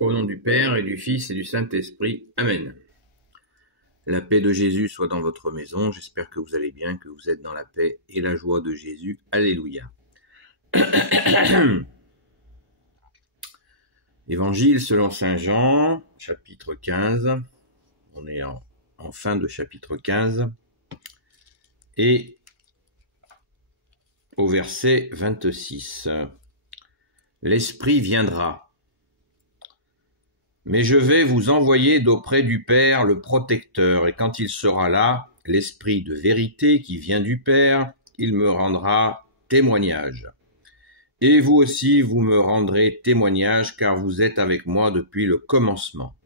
Au nom du Père et du Fils et du Saint-Esprit. Amen. La paix de Jésus soit dans votre maison. J'espère que vous allez bien, que vous êtes dans la paix et la joie de Jésus. Alléluia. Évangile selon saint Jean, chapitre 15. On est en fin de chapitre 15. Et au verset 26. L'Esprit viendra. Mais je vais vous envoyer d'auprès du Père le protecteur, et quand il sera là, l'Esprit de vérité qui vient du Père, il me rendra témoignage. Et vous aussi, vous me rendrez témoignage, car vous êtes avec moi depuis le commencement.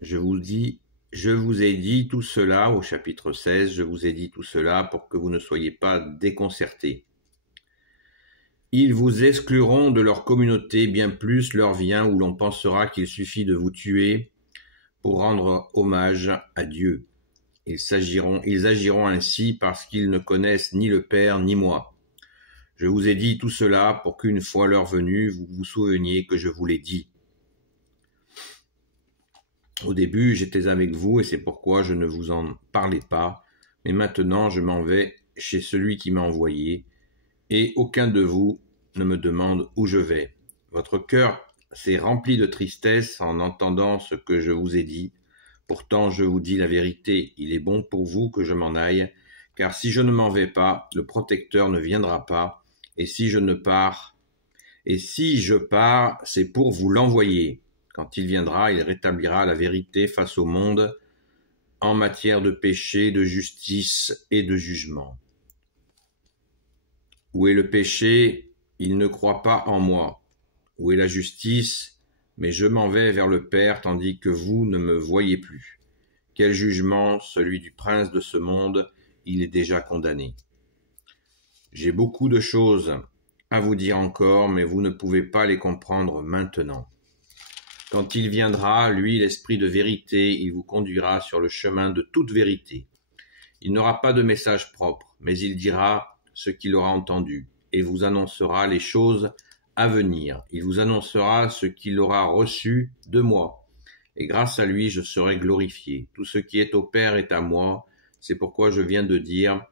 Je vous ai dit tout cela au chapitre 16, je vous ai dit tout cela pour que vous ne soyez pas déconcertés. Ils vous excluront de leur communauté, bien plus l'heure vient où l'on pensera qu'il suffit de vous tuer pour rendre hommage à Dieu. Ils agiront ainsi parce qu'ils ne connaissent ni le Père ni moi. Je vous ai dit tout cela pour qu'une fois l'heure venue, vous vous souveniez que je vous l'ai dit. Au début, j'étais avec vous et c'est pourquoi je ne vous en parlais pas, mais maintenant je m'en vais chez celui qui m'a envoyé, et aucun de vous ne me demande où je vais. Votre cœur s'est rempli de tristesse en entendant ce que je vous ai dit. Pourtant, je vous dis la vérité, il est bon pour vous que je m'en aille, car si je ne m'en vais pas, le protecteur ne viendra pas, et si je pars, c'est pour vous l'envoyer. Quand il viendra, il rétablira la vérité face au monde en matière de péché, de justice et de jugement. Où est le péché ? Il ne croit pas en moi. Où est la justice ? Mais je m'en vais vers le Père, tandis que vous ne me voyez plus. Quel jugement ? Celui du prince de ce monde, il est déjà condamné. J'ai beaucoup de choses à vous dire encore, mais vous ne pouvez pas les comprendre maintenant. Quand il viendra, lui, l'Esprit de vérité, il vous conduira sur le chemin de toute vérité. Il n'aura pas de message propre, mais il dira ce qu'il aura entendu, et vous annoncera les choses à venir. Il vous annoncera ce qu'il aura reçu de moi, et grâce à lui je serai glorifié. Tout ce qui est au Père est à moi, c'est pourquoi je viens de dire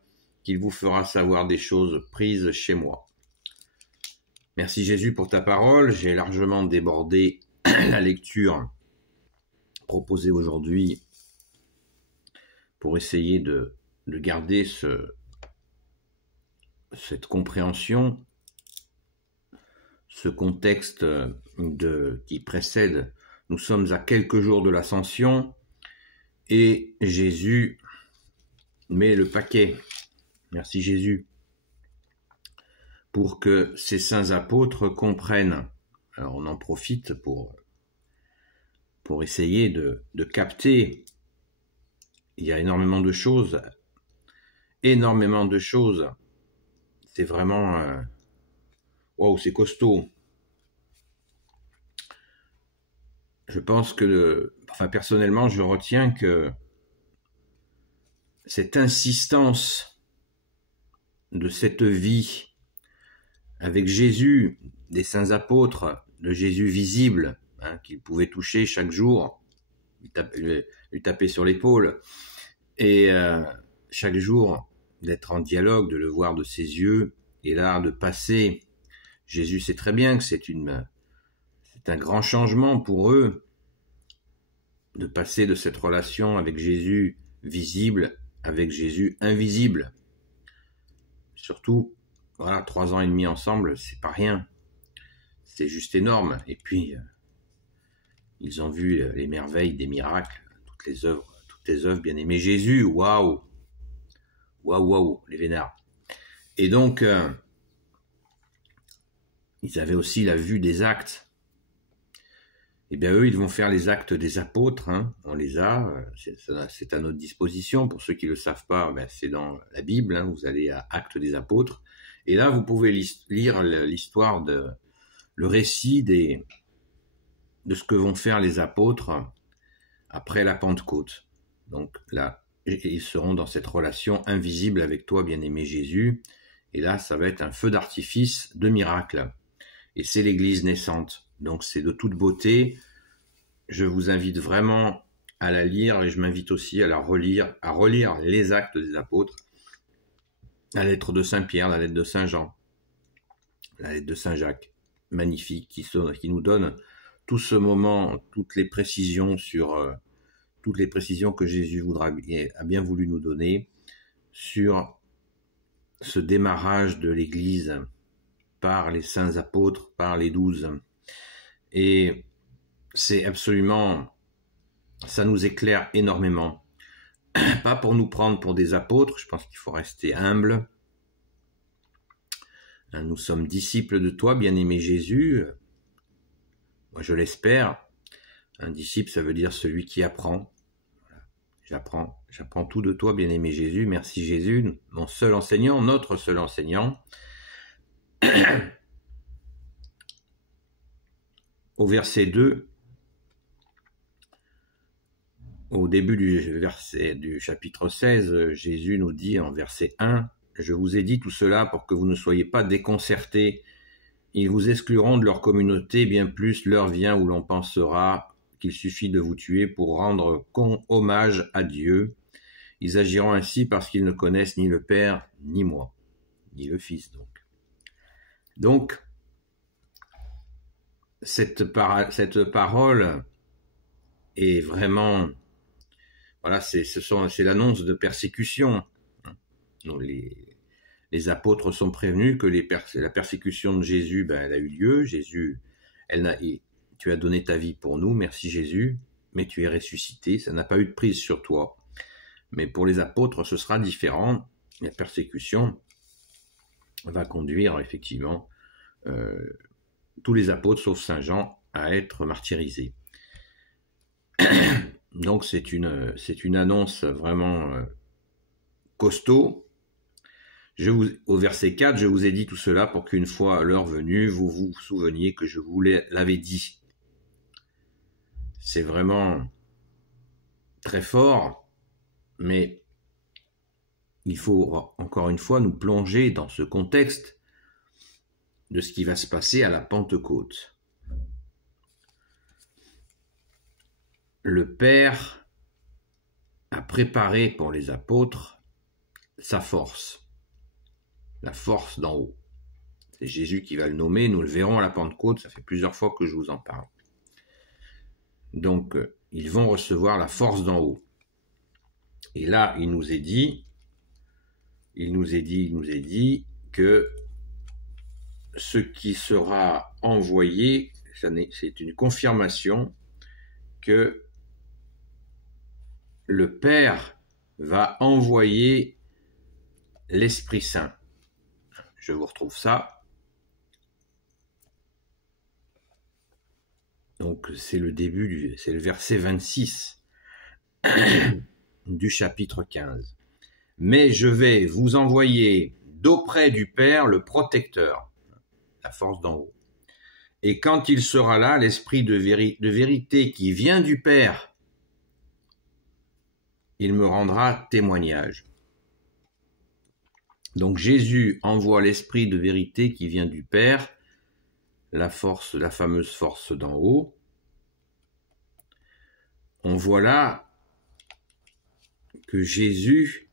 qu'il vous fera savoir des choses prises chez moi. Merci Jésus pour ta parole, j'ai largement débordé la lecture proposée aujourd'hui pour essayer de garder cette compréhension, ce contexte qui précède. Nous sommes à quelques jours de l'Ascension et Jésus met le paquet. Merci Jésus. Pour que ces saints apôtres comprennent. Alors on en profite pour essayer de capter. Il y a énormément de choses. C'est vraiment... Waouh, c'est costaud. Je pense que, personnellement, je retiens que cette insistance de cette vie avec Jésus, des saints apôtres, de Jésus visible, qu'il pouvait toucher chaque jour, lui taper sur l'épaule, et chaque jour d'être en dialogue, de le voir de ses yeux, et là de passer. Jésus sait très bien que c'est un grand changement pour eux, de passer de cette relation avec Jésus visible, avec Jésus invisible. Surtout, 3 ans et demi ensemble, c'est pas rien. C'est juste énorme. Et puis, ils ont vu les merveilles des miracles, toutes les œuvres bien-aimées. Jésus, waouh, les vénards. Et donc, ils avaient aussi la vue des actes. Et bien eux, ils vont faire les actes des apôtres, on les a, c'est à notre disposition. Pour ceux qui ne le savent pas, c'est dans la Bible, vous allez à Actes des apôtres. Et là, vous pouvez lire l'histoire, le récit de ce que vont faire les apôtres après la Pentecôte. Donc là, ils seront dans cette relation invisible avec toi, bien-aimé Jésus. Et là, ça va être un feu d'artifice de miracles. Et c'est l'Église naissante. Donc c'est de toute beauté. Je vous invite vraiment à la lire et je m'invite aussi à la relire, à relire les Actes des Apôtres, la lettre de Saint-Pierre, la lettre de Saint-Jean, la lettre de Saint-Jacques, magnifique, qui nous donne tout ce moment, toutes les précisions que Jésus a bien voulu nous donner sur ce démarrage de l'Église par les saints apôtres, par les 12. Et c'est absolument, ça nous éclaire énormément. Pas pour nous prendre pour des apôtres, je pense qu'il faut rester humble. Nous sommes disciples de toi, bien-aimé Jésus. Moi, je l'espère. Un disciple, ça veut dire celui qui apprend. J'apprends tout de toi, bien-aimé Jésus. Merci Jésus, mon seul enseignant, notre seul enseignant. Au verset 2, au début du chapitre 16, Jésus nous dit en verset 1, « Je vous ai dit tout cela pour que vous ne soyez pas déconcertés. Ils vous excluront de leur communauté, bien plus l'heure vient où l'on pensera qu'il suffit de vous tuer pour rendre hommage à Dieu. Ils agiront ainsi parce qu'ils ne connaissent ni le Père, ni moi, ni le Fils. » Donc, cette parole est vraiment, voilà, c'est l'annonce de persécution. Donc les apôtres sont prévenus que la persécution de Jésus, elle a eu lieu. Jésus, tu as donné ta vie pour nous, merci Jésus, mais tu es ressuscité, ça n'a pas eu de prise sur toi. Mais pour les apôtres, ce sera différent. La persécution va conduire effectivement tous les apôtres, sauf Saint Jean, à être martyrisés. Donc c'est une annonce vraiment costaud. Au verset 4, je vous ai dit tout cela pour qu'une fois l'heure venue, vous vous souveniez que je vous l'avais dit. C'est vraiment très fort, mais il faut encore une fois nous plonger dans ce contexte de ce qui va se passer à la Pentecôte. Le Père a préparé pour les apôtres sa force, la force d'en haut. C'est Jésus qui va le nommer, nous le verrons à la Pentecôte, ça fait plusieurs fois que je vous en parle. Donc, ils vont recevoir la force d'en haut. Et là, il nous est dit que ce qui sera envoyé, c'est une confirmation que le Père va envoyer l'Esprit Saint. Je vous retrouve ça. Donc c'est le verset 26 du chapitre 15. Mais je vais vous envoyer d'auprès du Père le protecteur, la force d'en haut. Et quand il sera là, l'esprit de vérité qui vient du Père, il me rendra témoignage. Donc Jésus envoie l'esprit de vérité qui vient du Père, la fameuse force d'en haut. On voit là que Jésus,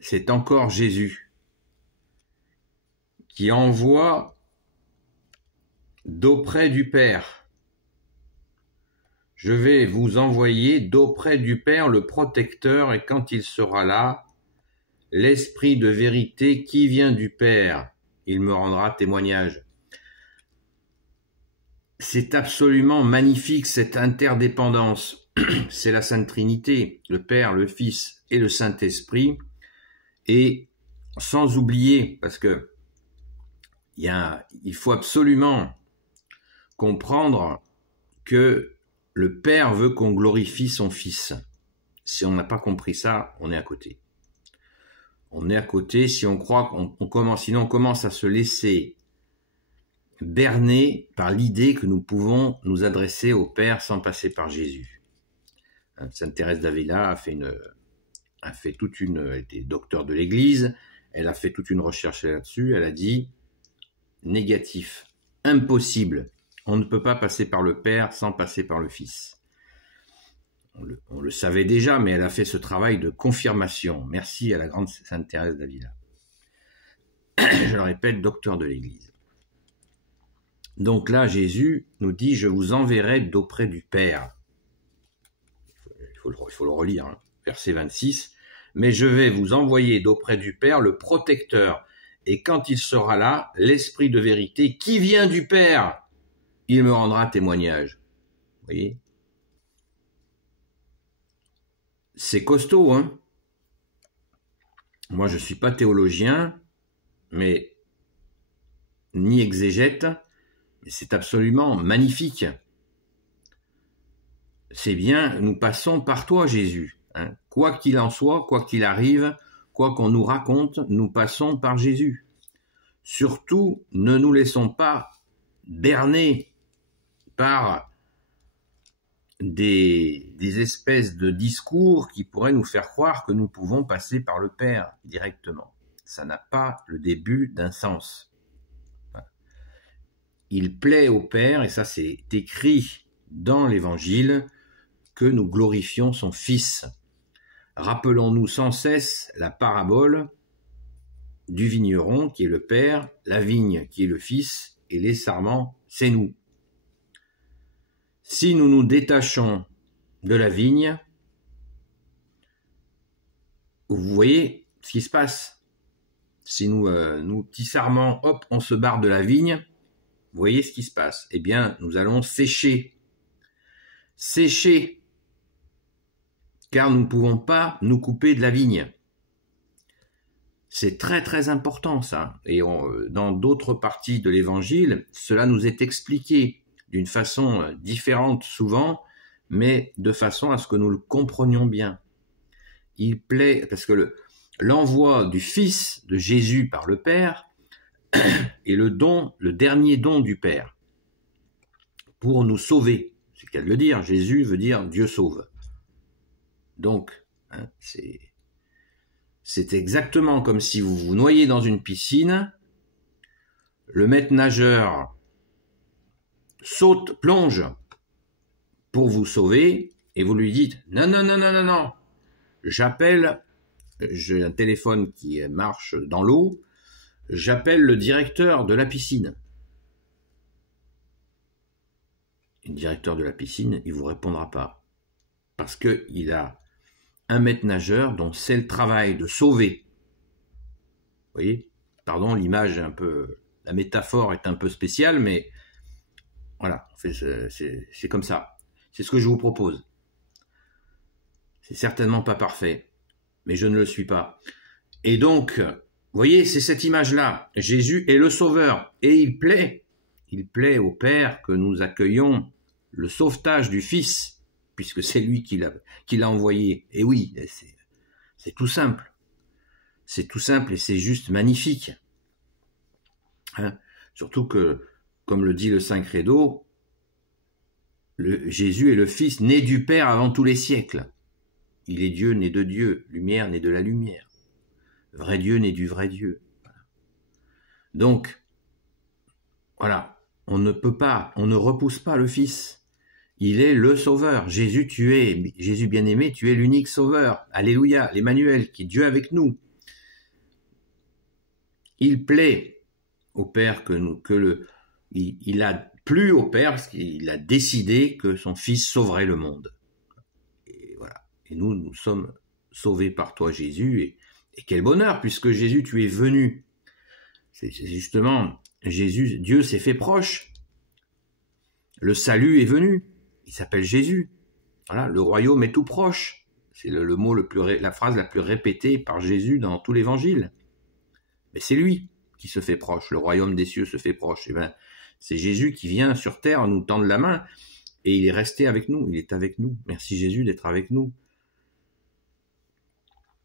c'est encore Jésus qui envoie d'auprès du Père. Je vais vous envoyer d'auprès du Père le protecteur, et quand il sera là, l'esprit de vérité qui vient du Père, il me rendra témoignage. C'est absolument magnifique cette interdépendance. C'est la Sainte Trinité, le Père, le Fils et le Saint-Esprit. Et sans oublier, parce que il faut absolument comprendre que le Père veut qu'on glorifie son Fils. Si on n'a pas compris ça, on est à côté. On est à côté si on croit sinon on commence à se laisser berner par l'idée que nous pouvons nous adresser au Père sans passer par Jésus. Sainte Thérèse d'Avila elle était docteur de l'Église, elle a fait toute une recherche là-dessus, elle a dit négatif, impossible, On ne peut pas passer par le Père sans passer par le Fils. On le savait déjà, mais elle a fait ce travail de confirmation. Merci à la grande Sainte Thérèse d'Avila. Je le répète, docteur de l'Église. Donc là, Jésus nous dit, je vous enverrai d'auprès du Père. Il faut le relire, hein. Verset 26. Mais je vais vous envoyer d'auprès du Père le protecteur. Et quand il sera là, l'Esprit de vérité qui vient du Père, il me rendra témoignage. Vous voyez ? C'est costaud, hein ? Moi, je ne suis pas théologien, mais ni exégète, mais c'est absolument magnifique. C'est bien, nous passons par toi, Jésus. Hein. Quoi qu'il en soit, quoi qu'il arrive, quoi qu'on nous raconte, nous passons par Jésus. Surtout, ne nous laissons pas berner par des espèces de discours qui pourraient nous faire croire que nous pouvons passer par le Père directement. Ça n'a pas le début d'un sens. Il plaît au Père, et ça c'est écrit dans l'Évangile, que nous glorifions son Fils. Rappelons-nous sans cesse la parabole du vigneron qui est le Père, la vigne qui est le Fils, et les sarments, c'est nous. Si nous nous détachons de la vigne, vous voyez ce qui se passe. Si nous, petits sarments, hop, on se barre de la vigne, vous voyez ce qui se passe. Eh bien, nous allons sécher. Sécher, car nous ne pouvons pas nous couper de la vigne. C'est très très important ça. Et dans d'autres parties de l'Évangile, cela nous est expliqué d'une façon différente souvent, mais de façon à ce que nous le comprenions bien. Il plaît, parce que l'envoi du Fils de Jésus par le Père est le dernier don du Père pour nous sauver. C'est le cas de le dire. Jésus veut dire Dieu sauve. Donc, hein, c'est exactement comme si vous vous noyez dans une piscine, le maître nageur saute, plonge pour vous sauver, et vous lui dites « Non, non, non, non, non, non, j'ai un téléphone qui marche dans l'eau, j'appelle le directeur de la piscine. » Le directeur de la piscine, il ne vous répondra pas, parce qu'il a un maître nageur dont c'est le travail de sauver. Vous voyez ? Pardon, l'image est un peu... La métaphore est un peu spéciale, mais voilà, c'est comme ça. C'est ce que je vous propose. C'est certainement pas parfait, mais je ne le suis pas. Et donc, vous voyez, c'est cette image-là. Jésus est le Sauveur, et il plaît au Père que nous accueillons le sauvetage du Fils, puisque c'est lui qui l'a envoyé. Et oui, c'est tout simple. C'est tout simple et c'est juste magnifique. Hein? Surtout que, comme le dit le Saint Credo, Jésus est le Fils né du Père avant tous les siècles. Il est Dieu né de Dieu, lumière né de la lumière, vrai Dieu né du vrai Dieu. Donc, voilà, on ne repousse pas le Fils. Il est le Sauveur. Jésus bien-aimé, tu es l'unique Sauveur. Alléluia, l'Emmanuel, qui est Dieu avec nous. Il plaît au Père il a plu au Père parce qu'il a décidé que son Fils sauverait le monde. Et voilà. Et nous sommes sauvés par toi, Jésus. Et quel bonheur, puisque Jésus, tu es venu. C'est justement, Jésus, Dieu s'est fait proche. Le salut est venu. Il s'appelle Jésus. Voilà, le royaume est tout proche. C'est le mot la phrase la plus répétée par Jésus dans tout l'Évangile. Mais c'est lui qui se fait proche. Le royaume des cieux se fait proche. Et ben, c'est Jésus qui vient sur terre nous tendre la main et il est resté avec nous. Il est avec nous. Merci Jésus d'être avec nous.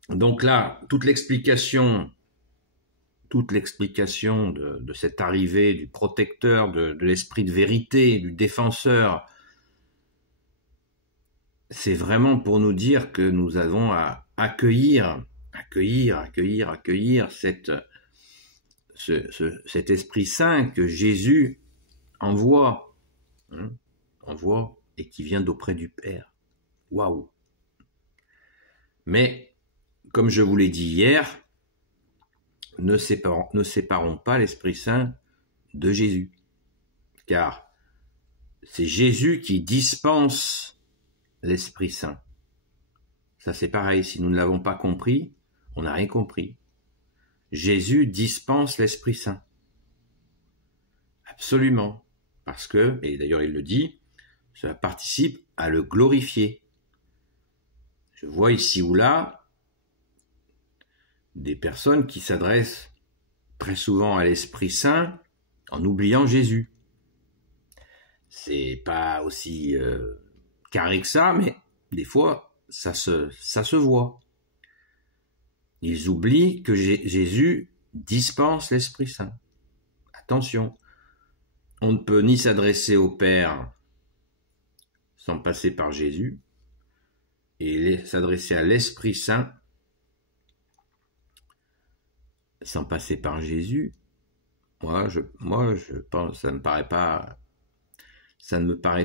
Donc là, toute l'explication de cette arrivée du protecteur, de l'esprit de vérité, du défenseur, c'est vraiment pour nous dire que nous avons à accueillir cet Esprit Saint que Jésus envoie On voit, et qui vient d'auprès du Père. Waouh! Mais, comme je vous l'ai dit hier, ne séparons pas l'Esprit Saint de Jésus. Car c'est Jésus qui dispense l'Esprit Saint. Ça c'est pareil, si nous ne l'avons pas compris, on n'a rien compris. Jésus dispense l'Esprit Saint. Absolument. Parce que, et d'ailleurs il le dit, cela participe à le glorifier. Je vois ici ou là des personnes qui s'adressent très souvent à l'Esprit Saint en oubliant Jésus. C'est pas aussi carré que ça, mais des fois, ça se voit. Ils oublient que Jésus dispense l'Esprit Saint. Attention, on ne peut ni s'adresser au Père sans passer par Jésus, et s'adresser à l'Esprit Saint sans passer par Jésus. Moi, je pense, ça ne me paraît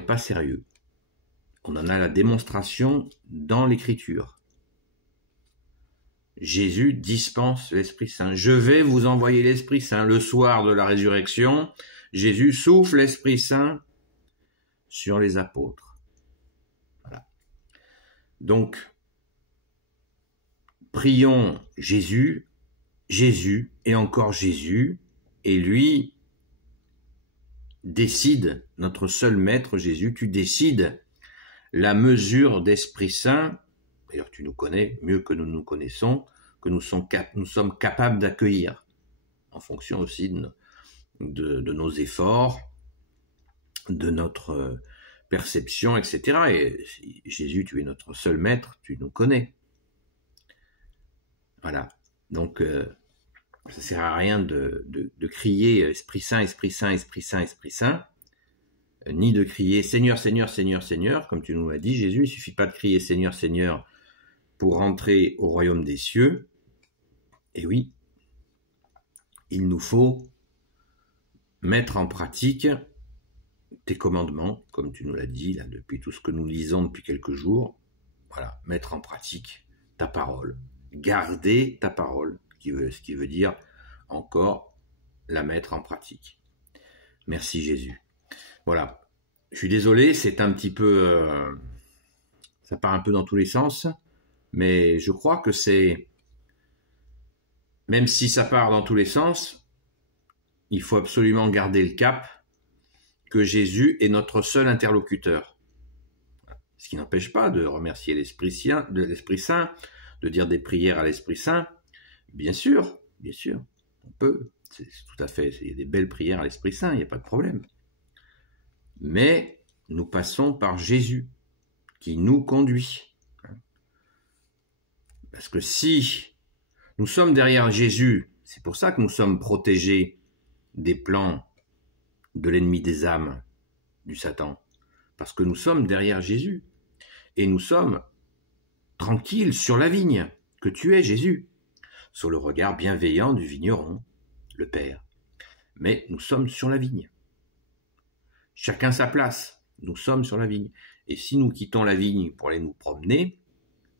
pas sérieux. On en a la démonstration dans l'Écriture. Jésus dispense l'Esprit Saint. Je vais vous envoyer l'Esprit Saint. Le soir de la résurrection, Jésus souffle l'Esprit Saint sur les apôtres. Voilà. Donc, prions Jésus, Jésus et encore Jésus, et lui décide, notre seul maître Jésus, tu décides la mesure d'Esprit Saint, d'ailleurs tu nous connais mieux que nous nous connaissons, que nous sommes capables d'accueillir, en fonction aussi de nos efforts, de notre perception, etc. Et Jésus, tu es notre seul maître, tu nous connais. Voilà, donc ça ne sert à rien de crier Esprit Saint, Esprit Saint, Esprit Saint, Esprit Saint, ni de crier Seigneur, Seigneur, Seigneur, Seigneur, comme tu nous l'as dit, Jésus. Il ne suffit pas de crier Seigneur, Seigneur pour rentrer au royaume des cieux. Et oui, il nous faut mettre en pratique tes commandements, comme tu nous l'as dit, là, depuis tout ce que nous lisons depuis quelques jours. Voilà, mettre en pratique ta parole, garder ta parole, ce qui veut dire encore la mettre en pratique. Merci Jésus. Voilà, je suis désolé, c'est un petit peu... ça part un peu dans tous les sens, mais je crois que c'est... Même si ça part dans tous les sens, il faut absolument garder le cap que Jésus est notre seul interlocuteur. Ce qui n'empêche pas de remercier l'Esprit Saint, de dire des prières à l'Esprit Saint. Bien sûr, on peut. C'est tout à fait, il y a des belles prières à l'Esprit Saint, il n'y a pas de problème. Mais nous passons par Jésus, qui nous conduit. Parce que si nous sommes derrière Jésus, c'est pour ça que nous sommes protégés des plans de l'ennemi des âmes, du Satan. Parce que nous sommes derrière Jésus. Et nous sommes tranquilles sur la vigne, que tu es Jésus, sous le regard bienveillant du vigneron, le Père. Mais nous sommes sur la vigne. Chacun sa place, nous sommes sur la vigne. Et si nous quittons la vigne pour aller nous promener,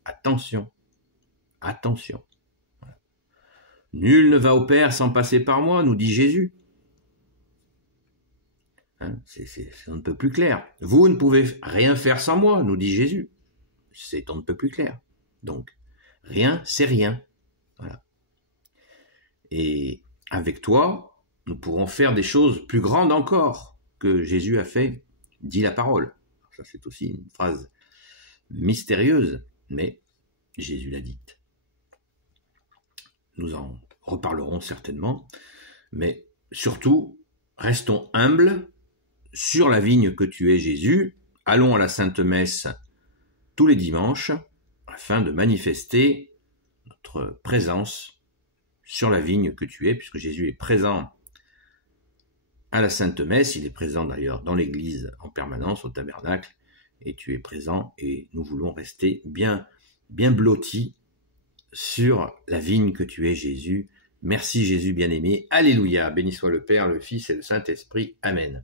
attention, attention. Nul ne va au Père sans passer par moi, nous dit Jésus. C'est on ne peut plus clair. Vous ne pouvez rien faire sans moi, nous dit Jésus. C'est on ne peut plus clair. Donc, rien, c'est rien. Voilà. Et avec toi, nous pourrons faire des choses plus grandes encore que Jésus a fait, dit la parole. Ça, c'est aussi une phrase mystérieuse, mais Jésus l'a dite. Nous en reparlerons certainement, mais surtout, restons humbles sur la vigne que tu es, Jésus. Allons à la Sainte Messe tous les dimanches afin de manifester notre présence sur la vigne que tu es, puisque Jésus est présent à la Sainte Messe, il est présent d'ailleurs dans l'église en permanence, au tabernacle, et tu es présent, et nous voulons rester bien blottis sur la vigne que tu es, Jésus. Merci Jésus bien-aimé, alléluia, béni soit le Père, le Fils et le Saint-Esprit, amen.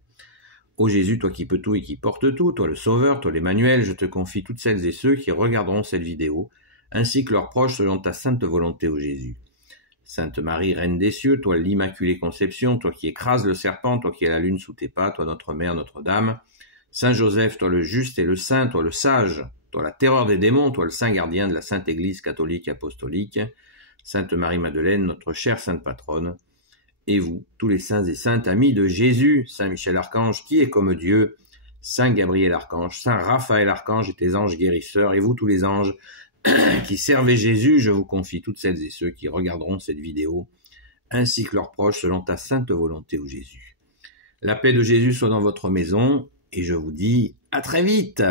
Ô Jésus, toi qui peux tout et qui portes tout, toi le Sauveur, toi l'Emmanuel, je te confie toutes celles et ceux qui regarderont cette vidéo, ainsi que leurs proches selon ta sainte volonté, ô Jésus. Sainte Marie, Reine des cieux, toi l'Immaculée Conception, toi qui écrases le serpent, toi qui as la lune sous tes pas, toi notre Mère, Notre-Dame. Saint Joseph, toi le juste et le saint, toi le sage, toi la terreur des démons, toi le saint gardien de la Sainte Église catholique et apostolique. Sainte Marie-Madeleine, notre chère sainte patronne. Et vous, tous les saints et saintes amis de Jésus, Saint Michel Archange, qui est comme Dieu, Saint Gabriel Archange, Saint Raphaël Archange et tes anges guérisseurs, et vous tous les anges qui servez Jésus, je vous confie toutes celles et ceux qui regarderont cette vidéo, ainsi que leurs proches selon ta sainte volonté, ô Jésus. La paix de Jésus soit dans votre maison, et je vous dis à très vite.